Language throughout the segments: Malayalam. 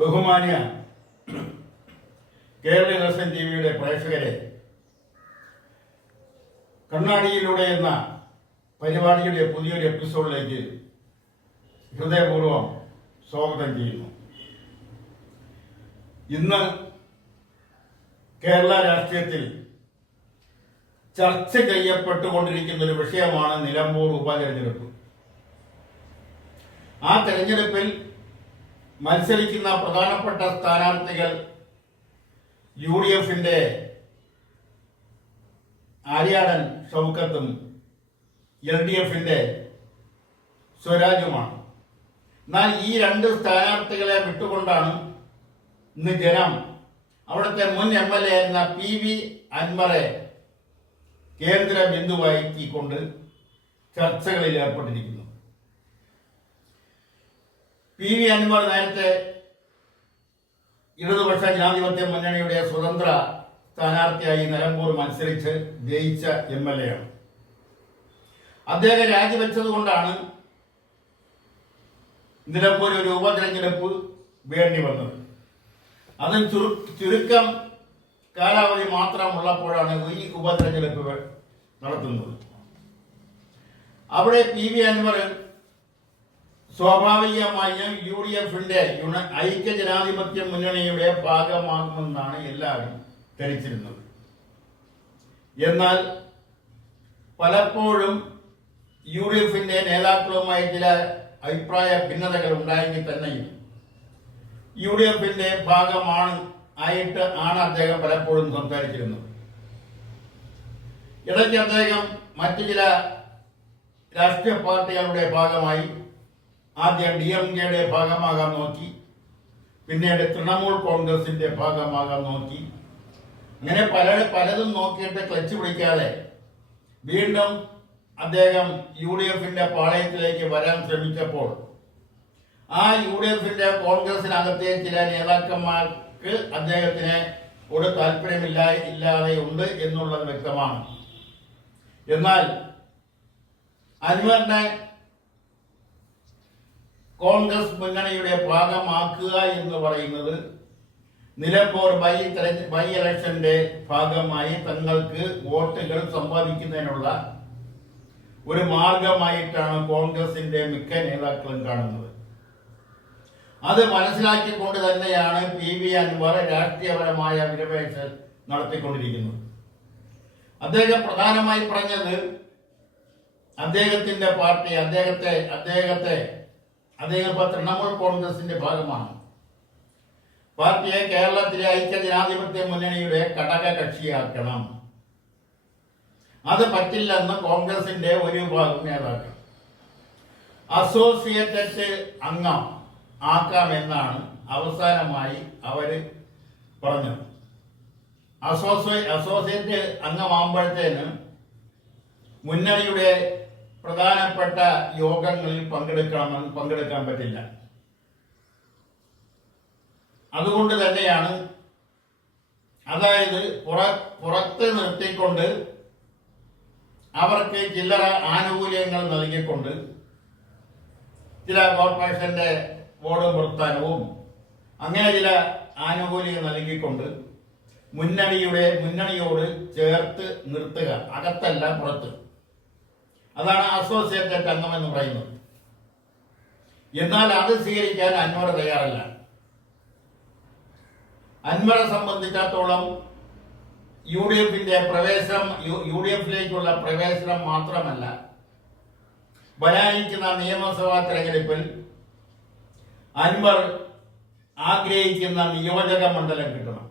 ബഹുമാന്യ കേരള ദർശൻ ടി വിയുടെ പ്രേക്ഷകരെ, കണ്ണാടിയിലൂടെ എന്ന പരിപാടിയുടെ പുതിയൊരു എപ്പിസോഡിലേക്ക് ഹൃദയപൂർവ്വം സ്വാഗതം ചെയ്യുന്നു. ഇന്ന് കേരള രാഷ്ട്രീയത്തിൽ ചർച്ച ചെയ്യപ്പെട്ടുകൊണ്ടിരിക്കുന്ന ഒരു വിഷയമാണ് നിലമ്പൂർ ഉപതെരഞ്ഞെടുപ്പ്. ആ തെരഞ്ഞെടുപ്പിൽ മത്സരിക്കുന്ന പ്രധാനപ്പെട്ട സ്ഥാനാർത്ഥികൾ UDFന്റെ ആര്യാടൻ ഷൗക്കത്തും LDFന്റെ സ്വരാജുമാണ്. എന്നാൽ ഈ രണ്ട് സ്ഥാനാർത്ഥികളെ വിട്ടുകൊണ്ടാണ് ഇന്ന് ജനം അവിടുത്തെ മുൻ MLA എന്ന PV അൻവറെ കേന്ദ്ര ബിന്ദുവാക്കിക്കൊണ്ട് ചർച്ചകളിൽ ഏർപ്പെട്ടിരിക്കുന്നു. PV അൻവർ നേരത്തെ ഇടതുപക്ഷ ജനാധിപത്യ മുന്നണിയുടെ സ്വതന്ത്ര സ്ഥാനാർത്ഥിയായി നിലമ്പൂർ മത്സരിച്ച് ജയിച്ച MLA ആണ്. അദ്ദേഹം രാജിവെച്ചതുകൊണ്ടാണ് നിലമ്പൂർ ഒരു ഉപതെരഞ്ഞെടുപ്പ് വേണ്ടി വന്നത്. അതിൽ ചുരുക്കം കാലാവധി മാത്രമുള്ളപ്പോഴാണ് ഈ ഉപതെരഞ്ഞെടുപ്പ് നടത്തുന്നത്. അവിടെ PV അൻവർ സ്വാഭാവികമായും UDFന്റെ ഐക്യ ജനാധിപത്യ മുന്നണിയുടെ ഭാഗമാകുമെന്നാണ് എല്ലാവരും ധരിച്ചിരുന്നത്. എന്നാൽ പലപ്പോഴും UDFന്റെ നേതാക്കളുമായി ചില അഭിപ്രായ ഭിന്നതകൾ ഉണ്ടായെങ്കിൽ തന്നെയും UDFന്റെ ഭാഗമാണ് അദ്ദേഹം പലപ്പോഴും സംസാരിച്ചിരുന്നത്. ഇടയ്ക്ക് അദ്ദേഹം മറ്റു ചില രാഷ്ട്രീയ പാർട്ടികളുടെ ഭാഗമായി ആദ്യം DMKയുടെ ഭാഗമാകാൻ നോക്കി, പിന്നീട് തൃണമൂൽ കോൺഗ്രസിന്റെ ഭാഗമാകാൻ നോക്കി. അങ്ങനെ പലതും നോക്കിയിട്ട് ക്ലച്ച് പിടിക്കാതെ വീണ്ടും അദ്ദേഹം UDFന്റെ പാളയത്തിലേക്ക് വരാൻ ശ്രമിച്ചപ്പോൾ ആ UDFന്റെ കോൺഗ്രസിനകത്തെ ചില നേതാക്കന്മാർക്ക് അദ്ദേഹത്തിന് ഒരു താല്പര്യമില്ലാതെ ഉണ്ട് എന്നുള്ളത് വ്യക്തമാണ്. എന്നാൽ അൻവറിനെ കോൺഗ്രസ് മുന്നണിയുടെ ഭാഗമാക്കുക എന്ന് പറയുന്നത് നിലമ്പൂർ ബൈ ഇലക്ഷന്റെ ഭാഗമായി തങ്ങൾക്ക് വോട്ടുകൾ സമ്പാദിക്കുന്നതിനുള്ള ഒരു മാർഗമായിട്ടാണ് കോൺഗ്രസിന്റെ മിക്ക നേതാക്കളും കാണുന്നത്. അത് മനസ്സിലാക്കിക്കൊണ്ട് തന്നെയാണ് PV അൻവർ രാഷ്ട്രീയപരമായ വിലപേശൽ നടത്തിക്കൊണ്ടിരിക്കുന്നത്. അദ്ദേഹം പ്രധാനമായി പറഞ്ഞത് അദ്ദേഹത്തിന്റെ പാർട്ടി അദ്ദേഹം ഇപ്പോൾ തൃണമൂൽ കോൺഗ്രസിന്റെ ഭാഗമാണ്. പാർട്ടിയെ കേരളത്തിലെ ഐക്യ ജനാധിപത്യ മുന്നണിയുടെ ഘടക കക്ഷിയാക്കണം. അത് പറ്റില്ലെന്ന് കോൺഗ്രസിന്റെ ഒരു വിഭാഗം നേതാക്കൾ അസോസിയേറ്റഡ് അംഗം ആക്കാമെന്നാണ് അവസാനമായി അവര് പറഞ്ഞത്. അസോസിയേറ്റ് അംഗമാകുമ്പോഴത്തേന് മുന്നണിയുടെ പ്രധാനപ്പെട്ട യോഗങ്ങളിൽ പങ്കെടുക്കാൻ പറ്റില്ല. അതുകൊണ്ട് തന്നെയാണ്, അതായത് പുറത്ത് നിർത്തിക്കൊണ്ട് അവർക്ക് ചില്ലറ ആനുകൂല്യങ്ങൾ നൽകിക്കൊണ്ട് ചില കോർപ്പറേഷന്റെ ബോർഡ് പ്രസ്ഥാനവും അങ്ങനെ ചില ആനുകൂല്യങ്ങൾ നൽകിക്കൊണ്ട് മുന്നണിയോട് ചേർത്ത് നിർത്തുക, അകത്തല്ല പുറത്ത്. അതാണ് അസോസിയേറ്റഡ് അംഗം എന്ന് പറയുന്നത്. എന്നാൽ അത് സ്വീകരിക്കാൻ അൻവർ തയ്യാറല്ല. അൻവറെ സംബന്ധിച്ചിടത്തോളം UDFിലേക്കുള്ള പ്രവേശനം മാത്രമല്ല, വരാനിരിക്കുന്ന നിയമസഭാ തെരഞ്ഞെടുപ്പിൽ അൻവർ ആഗ്രഹിക്കുന്ന നിയോജക മണ്ഡലം കിട്ടണം,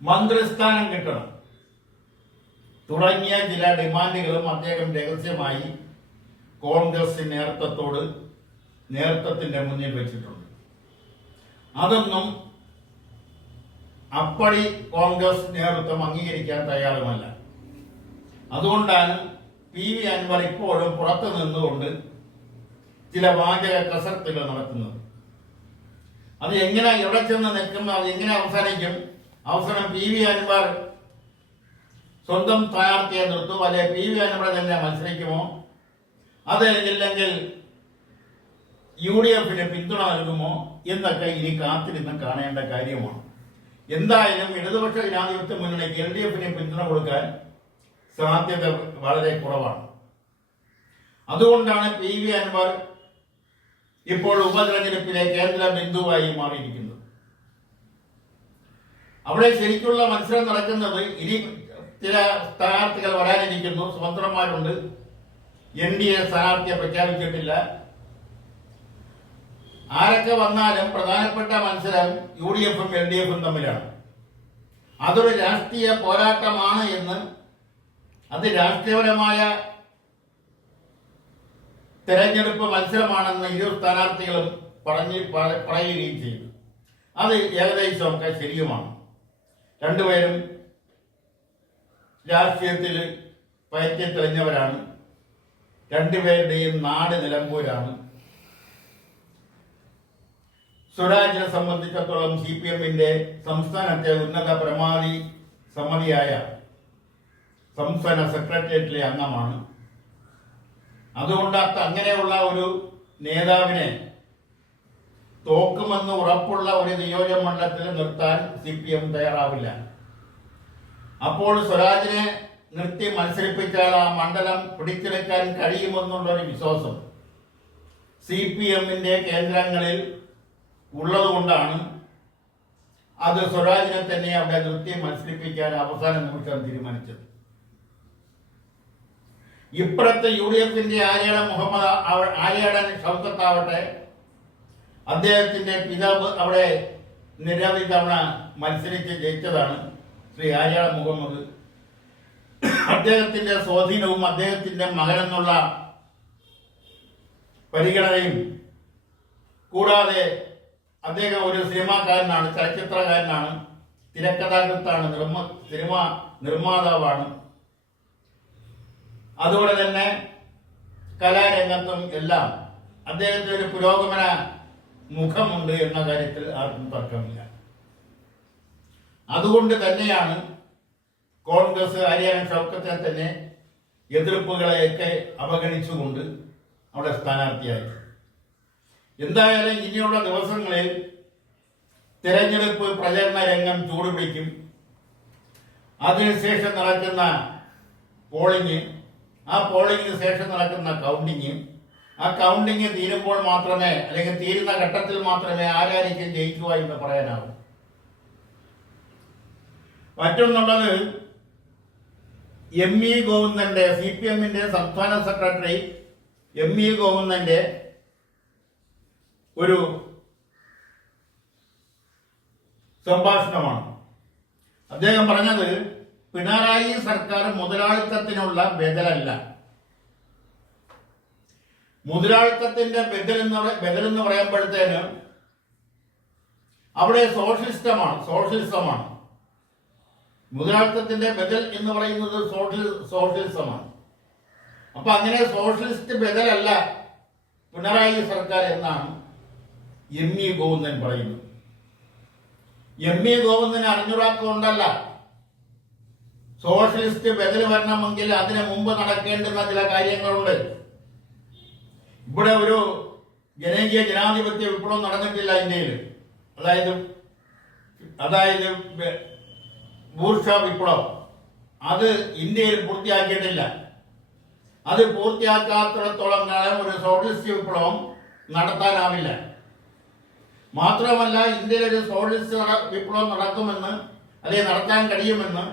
മന്ത്രിസ്ഥാനം കിട്ടണം തുടങ്ങിയ ചില ഡിമാൻഡുകളും അദ്ദേഹം രഹസ്യമായി കോൺഗ്രസ് നേതൃത്വത്തിന്റെ മുന്നിൽ വെച്ചിട്ടുണ്ട്. അതൊന്നും അപ്പടി കോൺഗ്രസ് നേതൃത്വം അംഗീകരിക്കാൻ തയ്യാറുമല്ല. അതുകൊണ്ടാണ് PV അൻവർ ഇപ്പോഴും പുറത്തു നിന്നുകൊണ്ട് ചില വാചക കസർത്തുകൾ നടത്തുന്നത്. അത് എവിടെ ചെന്ന് നിൽക്കും, അത് എങ്ങനെ അവസാനിക്കും? അവസാനം PV അൻവർ സ്വന്തം സ്ഥാനാർത്ഥിയെ നിർത്തും, അല്ലെ PV അൻവർ തന്നെ മത്സരിക്കുമോ? അതല്ലെങ്കിൽ UDFന് പിന്തുണ നൽകുമോ എന്നൊക്കെ ഇനി കാത്തിരുന്ന് കാണേണ്ട കാര്യമാണ്. എന്തായാലും ഇടതുപക്ഷ ജനാധിപത്യ മുന്നണിക്ക് LDFന് പിന്തുണ കൊടുക്കാൻ സാധ്യത വളരെ കുറവാണ്. അതുകൊണ്ടാണ് PV അൻവർ ഇപ്പോൾ ഉപതെരഞ്ഞെടുപ്പിലെ കേന്ദ്ര ബിന്ദുവായി മാറിയിരിക്കുന്നത്. അവിടെ ശരിക്കുള്ള മത്സരം നടക്കുന്നത് ഇനി ചില സ്ഥാനാർത്ഥികൾ വരാനിരിക്കുന്നു. സ്വതന്ത്രന്മാരുണ്ട്. NDA സ്ഥാനാർത്ഥിയെ പ്രഖ്യാപിച്ചിട്ടില്ല. ആരൊക്കെ വന്നാലും പ്രധാനപ്പെട്ട മത്സരം UDFും LDFും തമ്മിലാണ്. അതൊരു രാഷ്ട്രീയ പോരാട്ടമാണ് എന്ന്, അത് രാഷ്ട്രീയപരമായ തെരഞ്ഞെടുപ്പ് മത്സരമാണെന്ന് ഇരു സ്ഥാനാർത്ഥികളും പറയുകയും ചെയ്തു. അത് ഏകദേശമൊക്കെ ശരിയുമാണ്. രണ്ടുപേരും രാഷ്ട്രീയത്തിൽ പയറ്റി തെളിഞ്ഞവരാണ്. രണ്ടുപേരുടെയും നാട് നിലമ്പൂരാണ്. സ്വരാജിനെ സംബന്ധിച്ചിടത്തോളം CPMന്റെ സംസ്ഥാനത്തെ ഉന്നത പരമാവധി സമിതിയായ സംസ്ഥാന സെക്രട്ടേറിയറ്റിലെ അംഗമാണ്. അതുകൊണ്ട് അങ്ങനെയുള്ള ഒരു നേതാവിനെ തോക്കുമെന്ന് ഉറപ്പുള്ള ഒരു നിയോജക മണ്ഡലത്തിൽ നിർത്താൻ CPM തയ്യാറാവില്ല. അപ്പോൾ സ്വരാജിനെ നിർത്തി മത്സരിപ്പിച്ചാൽ ആ മണ്ഡലം പിടിച്ചെടുക്കാൻ കഴിയുമെന്നുള്ളൊരു വിശ്വാസം CPMന്റെ കേന്ദ്രങ്ങളിൽ ഉള്ളതുകൊണ്ടാണ് അത് സ്വരാജിനെ തന്നെ അവിടെ നിർത്തി മത്സരിപ്പിക്കാൻ അവസാന നിമിഷം തീരുമാനിച്ചത്. ഇപ്പുറത്ത് UDFന്റെ ആര്യാടൻ ഷൗക്കത്താവട്ടെ, അദ്ദേഹത്തിന്റെ പിതാവ് അവിടെ നിരവധി തവണ മത്സരിച്ച് ജയിച്ചതാണ് ശ്രീ ആര്യാടൻ മുഹമ്മദ്. അദ്ദേഹത്തിന്റെ സ്വാധീനവും അദ്ദേഹത്തിന്റെ മകനെന്നുള്ള പരിഗണനയും കൂടാതെ അദ്ദേഹം ഒരു സിനിമാക്കാരനാണ്, ചലച്ചിത്രകാരനാണ്, തിരക്കഥാകൃത്താണ്, സിനിമാ നിർമ്മാതാവാണ്. അതുപോലെ തന്നെ കലാരംഗത്തും എല്ലാം അദ്ദേഹത്തിന് ഒരു പുരോഗമന മുഖമുണ്ട് എന്ന കാര്യത്തിൽ ആർക്കും തർക്കമില്ല. അതുകൊണ്ട് തന്നെയാണ് കോൺഗ്രസ് ആര്യാടൻ ഷൗക്കത്തെ തന്നെ എതിർപ്പുകളെയൊക്കെ അവഗണിച്ചുകൊണ്ട് അവിടെ സ്ഥാനാർത്ഥിയായി. എന്തായാലും ഇനിയുള്ള ദിവസങ്ങളിൽ തെരഞ്ഞെടുപ്പ് പ്രചരണ രംഗം ചൂടുപിടിക്കും. അതിനുശേഷം നടക്കുന്ന പോളിംഗ്, ആ പോളിംഗിന് ശേഷം നടക്കുന്ന കൗണ്ടിങ്, ആ കൗണ്ടിങ് തീരുമ്പോൾ മാത്രമേ, അല്ലെങ്കിൽ തീരുന്ന ഘട്ടത്തിൽ മാത്രമേ ആരായിരിക്കും ജയിക്കുക എന്ന് പറയാനാവൂ. മറ്റൊന്നുള്ളത്, ME ഗോവിന്ദന്റെ, CPMന്റെ സംസ്ഥാന സെക്രട്ടറി ME ഗോവിന്ദന്റെ ഒരു സംഭാഷണമാണ്. അദ്ദേഹം പറഞ്ഞത്, പിണറായി സർക്കാർ മുതലാളിത്തത്തിനുള്ള ബദലല്ല. മുതലാളിത്തത്തിന്റെ ബദലെന്ന് പറയുമ്പോഴത്തേന് അവിടെ സോഷ്യലിസമാണ്. മുതലാളിത്തത്തിന്റെ ബദൽ എന്ന് പറയുന്നത് സോഷ്യലിസമാണ്. അപ്പൊ അങ്ങനെ സോഷ്യലിസ്റ്റ് ബദലല്ല പിണറായി സർക്കാർ എന്നാണ് ME ഗോവിന്ദൻ പറയുന്നത്. ME ഗോവിന്ദന് അറിഞ്ഞുറാക്കൊണ്ടല്ല, സോഷ്യലിസ്റ്റ് ബദൽ വരണമെങ്കിൽ അതിനു മുമ്പ് നടക്കേണ്ടുന്ന ചില കാര്യങ്ങളുണ്ട്. ഇവിടെ ഒരു ജനകീയ ജനാധിപത്യ വിപ്ലവം നടന്നിട്ടില്ല ഇന്ത്യയിൽ. അതായത് ബൂർഷ്വാ വിപ്ലവം, അത് ഇന്ത്യയിൽ പൂർത്തിയാക്കിയിട്ടില്ല. അത് പൂർത്തിയാക്കാത്തിടത്തോളം കാലം ഒരു സോഷ്യലിസ്റ്റ് വിപ്ലവം നടത്താനാവില്ല. മാത്രമല്ല, ഇന്ത്യയിൽ ഒരു സോഷ്യലിസ്റ്റ് വിപ്ലവം നടക്കുമെന്ന്, അല്ലെങ്കിൽ നടത്താൻ കഴിയുമെന്ന്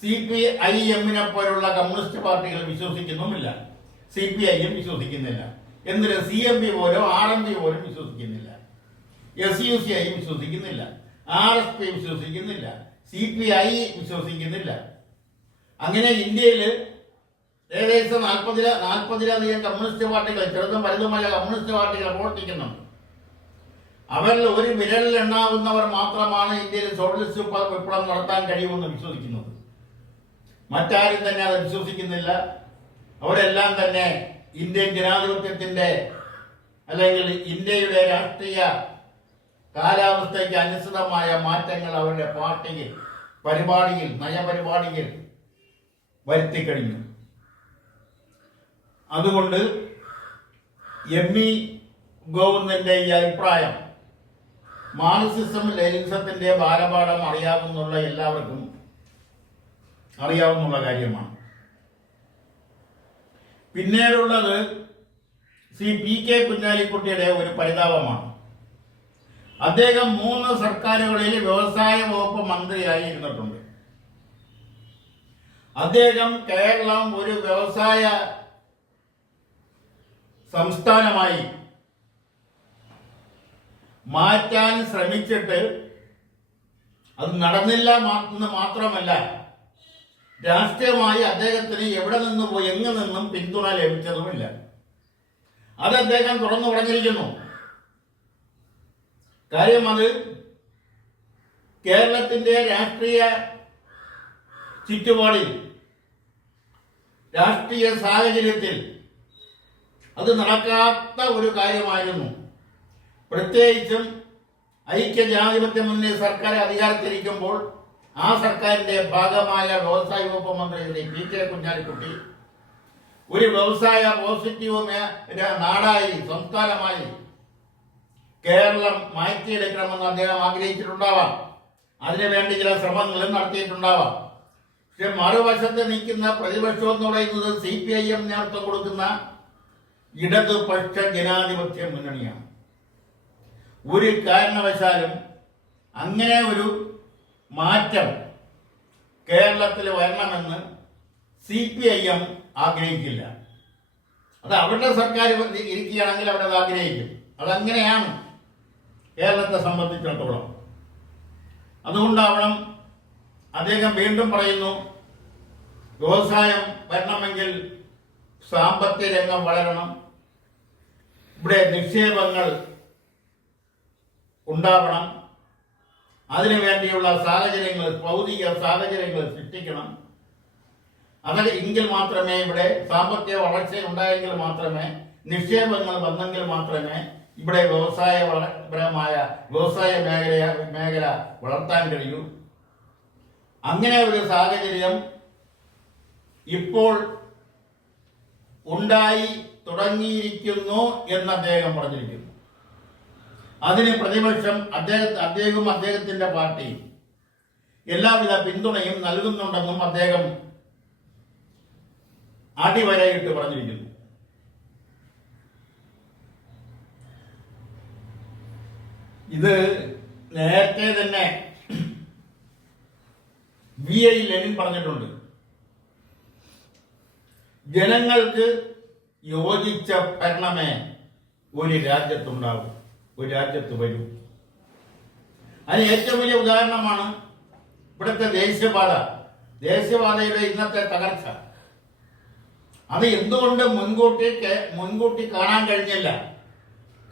CPIMനെ പോലുള്ള കമ്മ്യൂണിസ്റ്റ് പാർട്ടികൾ വിശ്വസിക്കുന്നുമില്ല. CPIM വിശ്വസിക്കുന്നില്ല. എന്തിന് CMP പോലും RMP പോലും വിശ്വസിക്കുന്നില്ല. SUCI വിശ്വസിക്കുന്നില്ല. RSP വിശ്വസിക്കുന്നില്ല. CPI വിശ്വസിക്കുന്നില്ല. അങ്ങനെ ഇന്ത്യയിൽ ഏകദേശം 40-ലധികം കമ്മ്യൂണിസ്റ്റ് പാർട്ടികൾ, ചെറുതും വലുതുമായ കമ്മ്യൂണിസ്റ്റ് പാർട്ടികൾ പ്രവർത്തിക്കുന്നുണ്ട്. അവരിൽ ഒരു വിരലിൽ എണ്ണാവുന്നവർ മാത്രമാണ് ഇന്ത്യയിൽ സോഷ്യലിസ്റ്റ് വിപ്ലവം നടത്താൻ കഴിയുമെന്ന് വിശ്വസിക്കുന്നത്. മറ്റാരും തന്നെ അത് വിശ്വസിക്കുന്നില്ല. അവരെല്ലാം തന്നെ ഇന്ത്യൻ ജനാധിപത്യത്തിന്റെ, അല്ലെങ്കിൽ ഇന്ത്യയുടെ രാഷ്ട്രീയ കാലാവസ്ഥയ്ക്ക് അനുസൃതമായ മാറ്റങ്ങൾ അവരുടെ പാർട്ടിയിൽ, പരിപാടിയിൽ, നയപരിപാടിയിൽ വരുത്തിക്കഴിഞ്ഞു. അതുകൊണ്ട് ME ഗോവിന്ദന്റെ ഈ അഭിപ്രായം മാർക്സിസം ലെനിനിസത്തിന്റെ ബാലപാഠം അറിയാവുന്നുള്ള എല്ലാവർക്കും അറിയാവുന്നുള്ള കാര്യമാണ്. പിന്നീടുള്ളത് ശ്രീ PK കുഞ്ഞാലിക്കുട്ടിയുടെ ഒരു പരിതാപമാണ്. അദ്ദേഹം 3 സർക്കാരുകളിൽ വ്യവസായ വകുപ്പ് മന്ത്രിയായി ഇരുന്നിട്ടുണ്ട്. അദ്ദേഹം കേരളം ഒരു വ്യവസായ സംസ്ഥാനമായി മാറ്റാൻ ശ്രമിച്ചിട്ട് അത് നടന്നില്ല എന്ന് മാത്രമല്ല, രാഷ്ട്രീയമായി അദ്ദേഹത്തിന് എവിടെ നിന്ന് പോയി എങ്ങു നിന്നും പിന്തുണ ലഭിച്ചതുമില്ല. അത് അദ്ദേഹം തുറന്നു പറഞ്ഞിരിക്കുന്നു. കാര്യം അത് കേരളത്തിന്റെ രാഷ്ട്രീയ ചുറ്റുപാടിൽ, രാഷ്ട്രീയ സാഹചര്യത്തിൽ അത് നടക്കാത്ത ഒരു കാര്യമായിരുന്നു. പ്രത്യേകിച്ചും ഐക്യജനാധിപത്യ മുന്നണി സർക്കാർ അധികാരത്തിലിരിക്കുമ്പോൾ ആ സർക്കാരിന്റെ ഭാഗമായ വ്യവസായ വകുപ്പ് മന്ത്രി ശ്രീ PK കുഞ്ഞാലിക്കുട്ടി ഒരു വ്യവസായ പോസിറ്റീവ് നാടായി, സംസ്ഥാനമായി കേരളം മാറ്റിയെടുക്കണമെന്ന് അദ്ദേഹം ആഗ്രഹിച്ചിട്ടുണ്ടാവാം. അതിനുവേണ്ടി ചില ശ്രമങ്ങളും നടത്തിയിട്ടുണ്ടാവാം. പക്ഷെ മറുവശത്ത് നിൽക്കുന്ന പ്രതിപക്ഷം എന്ന് പറയുന്നത് CPIM നേതൃത്വം കൊടുക്കുന്ന ഇടതുപക്ഷ ജനാധിപത്യ മുന്നണിയാണ്. ഒരു കാരണവശാലും അങ്ങനെ ഒരു മാറ്റം കേരളത്തിൽ വരണമെന്ന് CPIM ആഗ്രഹിക്കില്ല. അത് അവരുടെ സർക്കാർ ഇരിക്കുകയാണെങ്കിൽ അവരത് ആഗ്രഹിക്കും. അതങ്ങനെയാണ് കേരളത്തെ സംബന്ധിച്ചിടത്തോളം. അതുകൊണ്ടാവണം അദ്ദേഹം വീണ്ടും പറയുന്നു, വ്യവസായം വരണമെങ്കിൽ സാമ്പത്തിക രംഗം വളരണം, ഇവിടെ നിക്ഷേപങ്ങൾ ഉണ്ടാവണം, അതിനുവേണ്ടിയുള്ള സാഹചര്യങ്ങൾ, ഭൗതിക സാഹചര്യങ്ങൾ സൃഷ്ടിക്കണം. അതൊക്കെ എങ്കിൽ മാത്രമേ ഇവിടെ സാമ്പത്തിക വളർച്ച ഉണ്ടായെങ്കിൽ മാത്രമേ, നിക്ഷേപങ്ങൾ വന്നെങ്കിൽ മാത്രമേ ഇവിടെ വ്യവസായപരമായ വ്യവസായ മേഖല വളർത്താൻ കഴിയൂ. അങ്ങനെ ഒരു സാഹചര്യം ഇപ്പോൾ ഉണ്ടായി തുടങ്ങിയിരിക്കുന്നു എന്ന് അദ്ദേഹം പറഞ്ഞിരിക്കുന്നു. അതിന് പ്രതിപക്ഷം അദ്ദേഹവും അദ്ദേഹത്തിന്റെ പാർട്ടിയും എല്ലാവിധ പിന്തുണയും നൽകുന്നുണ്ടെന്നും അദ്ദേഹം അടിവരയിട്ട് പറഞ്ഞിരിക്കുന്നു. ഇത് നേരത്തെ തന്നെ VI ലെനിൻ പറഞ്ഞിട്ടുണ്ട്. ജനങ്ങൾക്ക് യോജിച്ച ഭരണമേ ഒരു രാജ്യത്തുണ്ടാവും, ഒരു രാജ്യത്ത് വരൂ. അതിന് ഏറ്റവും വലിയ ഉദാഹരണമാണ് ഇവിടുത്തെ ദേശീയപാതയുടെ ഇന്നത്തെ തകർച്ച. അത് എന്തുകൊണ്ട് മുൻകൂട്ടി കാണാൻ കഴിഞ്ഞില്ല?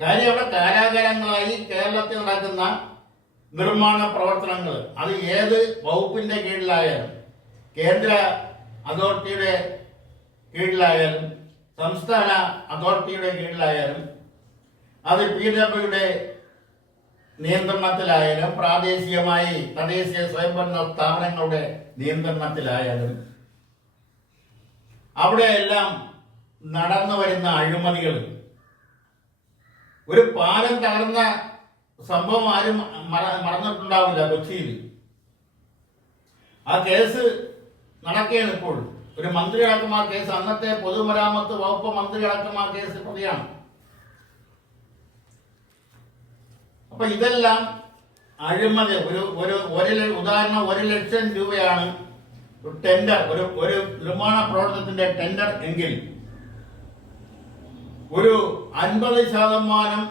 കാര്യം അവിടെ കാലാകാലങ്ങളായി കേരളത്തിൽ നടക്കുന്ന നിർമ്മാണ പ്രവർത്തനങ്ങൾ, അത് ഏത് വകുപ്പിന്റെ കീഴിലായാലും, കേന്ദ്ര അതോറിറ്റിയുടെ കീഴിലായാലും, സംസ്ഥാന അതോറിറ്റിയുടെ കീഴിലായാലും, അത് PWയുടെ നിയന്ത്രണത്തിലായാലും, പ്രാദേശികമായി തദ്ദേശീയ സ്വയംഭരണ സ്ഥാപനങ്ങളുടെ നിയന്ത്രണത്തിലായാലും, അവിടെയെല്ലാം നടന്നു വരുന്ന അഴിമതികൾ, ഒരു പാലം തകർന്ന സംഭവം ആരും മറന്നിട്ടുണ്ടാവില്ല. കൊച്ചിയിൽ ആ കേസ് നടക്കുകയാണ് ഇപ്പോൾ. ഒരു മന്ത്രി അടക്കം ആ കേസ്, അന്നത്തെ പൊതുമരാമത്ത് വകുപ്പ് മന്ത്രി അടക്കം ആ കേസ് പ്രതിയാണ്. അപ്പൊ ഇതെല്ലാം അഴിമതി. ഉദാഹരണം 1 ലക്ഷം രൂപയാണ് ടെൻഡർ, ഒരു നിർമ്മാണ പ്രവർത്തനത്തിന്റെ ടെൻഡർ എങ്കിൽ ഒരു 50%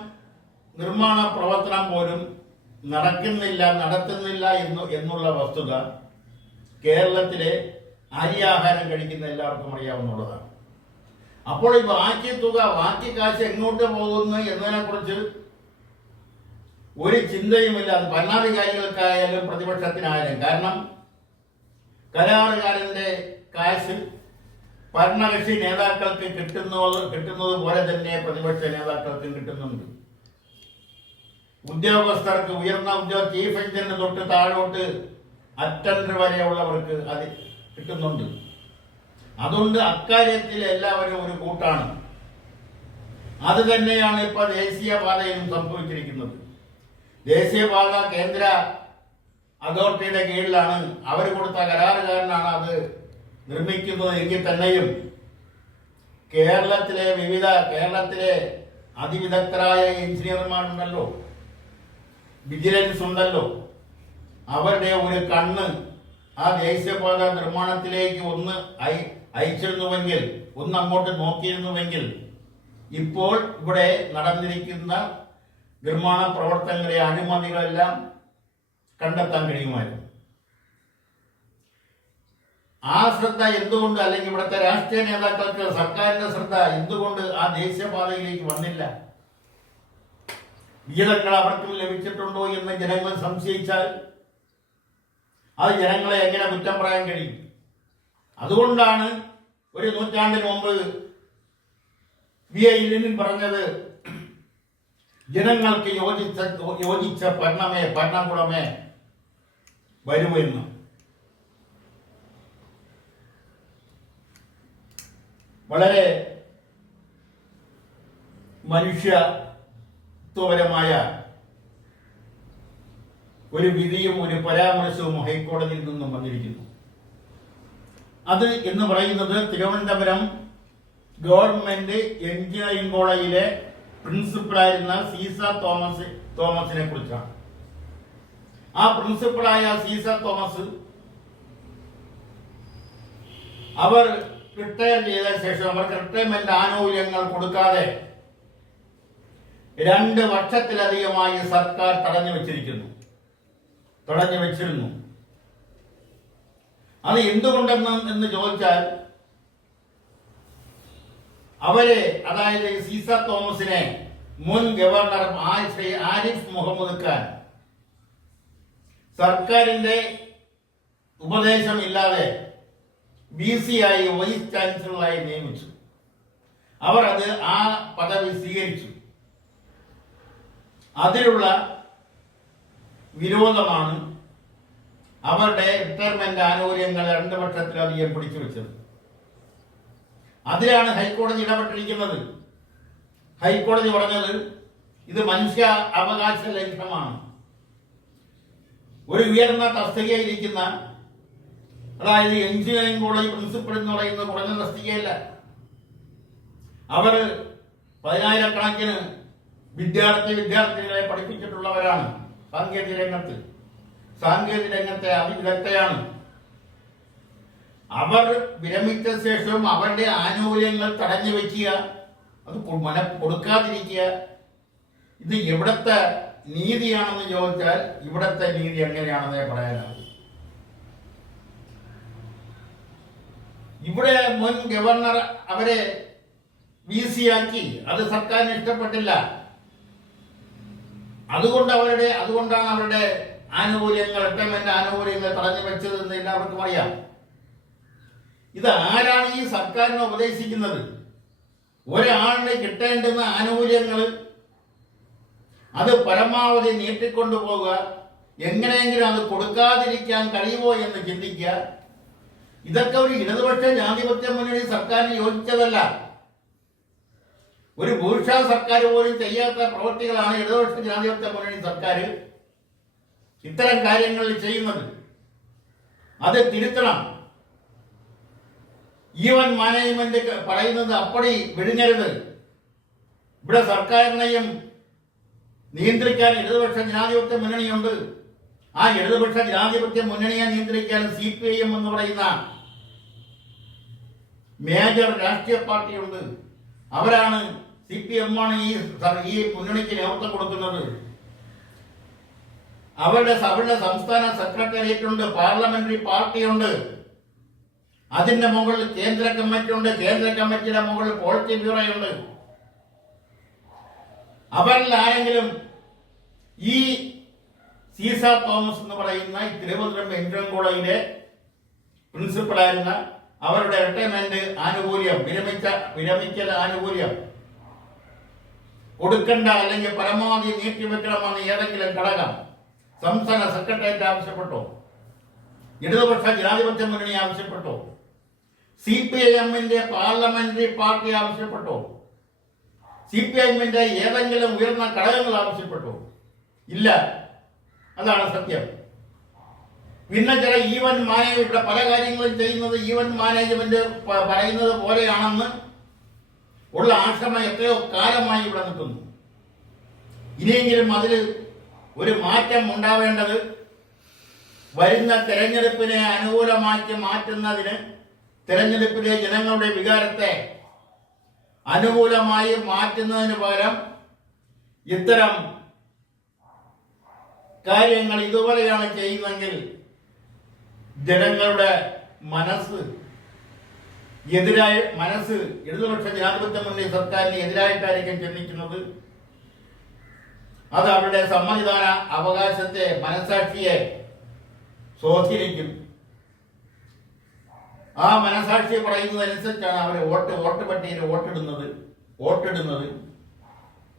നിർമ്മാണ പ്രവർത്തനം പോലും നടത്തുന്നില്ല എന്നുള്ള വസ്തുത കേരളത്തിലെ അരിയാഹാരം കഴിക്കുന്ന എല്ലാവർക്കും അറിയാവുന്നതാണ്. അപ്പോൾ ഈ ബാക്കി കാശ് എങ്ങോട്ട് പോകുന്നു എന്നതിനെ കുറിച്ച് ഒരു ചിന്തയുമില്ല. അത് ഭരണാധികാരികൾക്കായാലും പ്രതിപക്ഷത്തിനായാലും. കാരണം കരാറുകാരന്റെ കാശ് ഭരണകക്ഷി നേതാക്കൾക്ക് കിട്ടുന്നത് പോലെ തന്നെ പ്രതിപക്ഷ നേതാക്കൾക്കും കിട്ടുന്നുണ്ട്. ഉദ്യോഗസ്ഥർക്ക്, ഉയർന്ന ചീഫ് എഞ്ചിനീയർ തൊട്ട് താഴോട്ട് അറ്റൻഡർ വരെയുള്ളവർക്ക് അത് കിട്ടുന്നുണ്ട്. അതുകൊണ്ട് അക്കാര്യത്തിൽ എല്ലാവരും ഒരു കൂട്ടാണ്. അത് തന്നെയാണ് ഇപ്പൊ ദേശീയപാതയിലും സംഭവിച്ചിരിക്കുന്നത്. ദേശീയപാത കേന്ദ്ര അതോറിറ്റിയുടെ കീഴിലാണ്, അവർ കൊടുത്ത കരാറുകാരനാണ് അത് നിർമ്മിക്കുന്നത് എങ്കിൽ തന്നെയും കേരളത്തിലെ അതിവിദഗ്ധരായ എഞ്ചിനീയർമാരുണ്ടല്ലോ, വിജിലൻസ് ഉണ്ടല്ലോ, അവരുടെ ഒരു കണ്ണ് ആ ദേശീയപാത നിർമ്മാണത്തിലേക്ക് ഒന്ന് അയച്ചിരുന്നുവെങ്കിൽ, ഒന്ന് അങ്ങോട്ട് നോക്കിയിരുന്നുവെങ്കിൽ ഇപ്പോൾ ഇവിടെ നടന്നിരിക്കുന്ന നിർമ്മാണ പ്രവർത്തനങ്ങളുടെ അനുമതികളെല്ലാം കണ്ടെത്താൻ കഴിയുമായിരുന്നു. ആ ശ്രദ്ധ എന്തുകൊണ്ട്, അല്ലെങ്കിൽ ഇവിടുത്തെ രാഷ്ട്രീയ നേതാക്കൾക്ക്, സർക്കാരിന്റെ ശ്രദ്ധ എന്തുകൊണ്ട് ആ ദേശീയപാതയിലേക്ക് വന്നില്ല? വിഹിതങ്ങൾ അവർക്കും ലഭിച്ചിട്ടുണ്ടോ എന്ന് ജനങ്ങൾ സംശയിച്ചാൽ അത് ജനങ്ങളെ എങ്ങനെ കുറ്റം പറയാൻ കഴിയും? അതുകൊണ്ടാണ് ഒരു നൂറ്റാണ്ടിന് മുമ്പ് വി.ഐ. ലെനിൻ പറഞ്ഞത്, ജനങ്ങൾക്ക് യോജിച്ച ഭരണകൂടമേ വരൂ എന്ന്. വളരെ മനുഷ്യത്വപരമായ ഒരു വിധിയും ഒരു പരാമർശവും ഹൈക്കോടതിയിൽ നിന്നും വന്നിരിക്കുന്നു. അത് എന്ന് പറയുന്നത് തിരുവനന്തപുരം ഗവൺമെന്റ് എഞ്ചിനീയറിംഗ് കോളേജിലെ പ്രിൻസിപ്പളായിരുന്ന സീസ തോമസിനെ കുറിച്ചാണ്. ആ പ്രിൻസിപ്പളായ സീസ തോമസ് അവർ റിട്ടയർ ചെയ്ത ശേഷം അവർക്ക് റിട്ടയർമെന്റ് ആനുകൂല്യങ്ങൾ കൊടുക്കാതെ 2 വർഷത്തിലധികമായി സർക്കാർ തടഞ്ഞു വെച്ചിരുന്നു. അത് എന്തുകൊണ്ടെന്ന് ചോദിച്ചാൽ, അവരെ, അതായത് സീസ തോമസിനെ മുൻ ഗവർണർ ആരിഫ് മുഹമ്മദ് ഖാൻ സർക്കാരിന്റെ ഉപദേശമില്ലാതെ VC ആയി, വൈസ് ചാൻസലറായി നിയമിച്ചു. അവർ ആ പദവി സ്വീകരിച്ചു. അതിലുള്ള വിരോധമാണ് അവരുടെ റിട്ടയർമെന്റ് ആനുകൂല്യങ്ങൾ 2 വർഷത്തിലധികം പിടിച്ചു വെച്ചത്. അതിലാണ് ഹൈക്കോടതി ഇടപെട്ടിരിക്കുന്നത്. ഹൈക്കോടതി പറഞ്ഞത് ഇത് മനുഷ്യ അവകാശ ലംഘനമാണ്. ഒരു ഉയർന്ന തസ്തികയിലിരിക്കുന്ന, അതായത് എഞ്ചിനീയറിംഗ് കോളേജ് പ്രിൻസിപ്പൽ എന്ന് പറയുന്നത് കുറഞ്ഞ തസ്തികയല്ല. അവർ 10,000-കണക്കിന് വിദ്യാർത്ഥികളെ പഠിപ്പിച്ചിട്ടുള്ളവരാണ്. സാങ്കേതിക രംഗത്തെ അതിവിദഗ്ധയാണ്. അവർ വിരമിച്ച ശേഷവും അവരുടെ ആനുകൂല്യങ്ങൾ തടഞ്ഞു വെക്കുക, അത് കൊടുക്കാതിരിക്കുക, ഇത് എവിടത്തെ നീതിയാണെന്ന് ചോദിച്ചാൽ ഇവിടത്തെ നീതി എങ്ങനെയാണെന്നേ പറയാനാവും. ഇവിടെ മുൻ ഗവർണർ അവരെ VC ആക്കി. അത് സർക്കാരിന് ഇഷ്ടപ്പെട്ടില്ല. അതുകൊണ്ടാണ് അവരുടെ റിട്ടയർമെന്റ് ആനുകൂല്യങ്ങൾ തടഞ്ഞു വെച്ചതെന്ന് എല്ലാവർക്കും അറിയാം. ഇത് ആരാണ് ഈ സർക്കാരിനെ ഉപദേശിക്കുന്നത്? ഒരാളിന് കിട്ടേണ്ടുന്ന ആനുകൂല്യങ്ങൾ അത് പരമാവധി നീട്ടിക്കൊണ്ടുപോകുക, എങ്ങനെയെങ്കിലും അത് കൊടുക്കാതിരിക്കാൻ കഴിയുമോ എന്ന് ചിന്തിക്കുക. ഇതൊക്കെ ഒരു ഇടതുപക്ഷ ജനാധിപത്യ മുന്നണി സർക്കാരിന് യോജിച്ചതല്ല. ഒരു ബൂർഷ്വാ സർക്കാർ പോലും ചെയ്യാത്ത പ്രവൃത്തികളാണ് ഇടതുപക്ഷ ജനാധിപത്യ മുന്നണി സർക്കാർ ഇത്തരം കാര്യങ്ങളിൽ ചെയ്യുന്നത്. അത് തിരുത്തണം. ഈവൻ മാനേജ്മെന്റ് പറയുന്നത് അപ്പടി വിഴുങ്ങരുത്. ഇവിടെ സർക്കാരിനെയും നിയന്ത്രിക്കാൻ ഇടതുപക്ഷ ജനാധിപത്യ മുന്നണിയുണ്ട്. ആ ഇടതുപക്ഷ ജനാധിപത്യ മുന്നണിയെ നിയന്ത്രിക്കാൻ CPIM എന്ന് പറയുന്ന മേജർ രാഷ്ട്രീയ പാർട്ടിയുണ്ട്. അവരാണ്, CPM ആണ് ഈ മുന്നണിക്ക് നേതൃത്വം കൊടുക്കുന്നത്. അവരുടെ സംസ്ഥാന സെക്രട്ടേറിയറ്റ് ഉണ്ട്, പാർലമെന്ററി പാർട്ടിയുണ്ട്, അതിന്റെ മുകളിൽ കേന്ദ്ര കമ്മിറ്റി ഉണ്ട്, കേന്ദ്ര കമ്മിറ്റിയുടെ മുകളിൽ പോളിറ്റ് ബ്യൂറോ ഉണ്ട്. അവരിൽ ആരെങ്കിലും ഈ സീസ തോമസ് എന്ന് പറയുന്ന തിരുവനന്തപുരം എഞ്ചിനീയറിംഗ് കോളേജിലെ പ്രിൻസിപ്പളായിരുന്ന അവരുടെ റിട്ടയർമെന്റ് ആനുകൂല്യം, വിരമിക്കൽ ആനുകൂല്യം കൊടുക്കണ്ട, അല്ലെങ്കിൽ പരമാവധി നീട്ടിവെക്കണമെന്ന് ഏതെങ്കിലും ഘടകം സംസ്ഥാന സെക്രട്ടേറിയറ്റ് ആവശ്യപ്പെട്ടോ? ഇടതുപക്ഷ ജനാധിപത്യ മുന്നണി ആവശ്യപ്പെട്ടോ? CPIMന്റെ പാർലമെന്ററി പാർട്ടി ആവശ്യപ്പെട്ടോ? CPIMന്റെ ഏതെങ്കിലും ഉയർന്ന ഘടകങ്ങൾ ആവശ്യപ്പെട്ടോ? ഇല്ല. അതാണ് സത്യം. പിന്നെ ചില ഈവന്റ് മാനേജ്മെന്റ് പല കാര്യങ്ങളും ചെയ്യുന്നത് ഈവന്റ് മാനേജ്മെന്റ് പറയുന്നത് പോലെയാണെന്ന് ഉള്ള ആശ്രമം എത്രയോ കാലമായി ഇവിടെ നിൽക്കുന്നു. ഇനിയെങ്കിലും അതിൽ ഒരു മാറ്റം ഉണ്ടാവേണ്ടത് വരുന്ന തെരഞ്ഞെടുപ്പിനെ അനുകൂലമാക്കി മാറ്റുന്നതിന്, തെരഞ്ഞെടുപ്പിലെ ജനങ്ങളുടെ വികാരത്തെ അനുകൂലമായി മാറ്റുന്നതിന് പകരം ഇത്തരം കാര്യങ്ങൾ ഇതുപോലെയാണ് ചെയ്യുന്നതെങ്കിൽ ജനങ്ങളുടെ മനസ്സ് ഇടതുപക്ഷ ജനാധിപത്യ മുന്നണി സർക്കാരിന് എതിരായിട്ടായിരിക്കും ചിന്തിക്കുന്നത്. അത് അവരുടെ സമ്മതിദാന അവകാശത്തെ, മനസാക്ഷിയെ സ്വാധീനിക്കും. ആ മനസാക്ഷി പറയുന്നതനുസരിച്ചാണ് അവർ വോട്ട് പട്ടികയിൽ വോട്ടിടുന്നത്.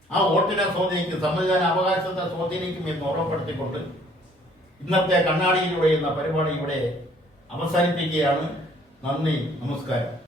ആ വോട്ടിനെ സ്വാധീനിക്കും, സമ്മതിദാന അവകാശത്തെ സ്വാധീനിക്കും എന്ന് ഉറപ്പെടുത്തിക്കൊണ്ട് ഇന്നത്തെ കണ്ണാടിയിലൂടെ എന്ന പരിപാടി ഇവിടെ അവസാനിപ്പിക്കുകയാണ്. നന്ദി, നമസ്കാരം.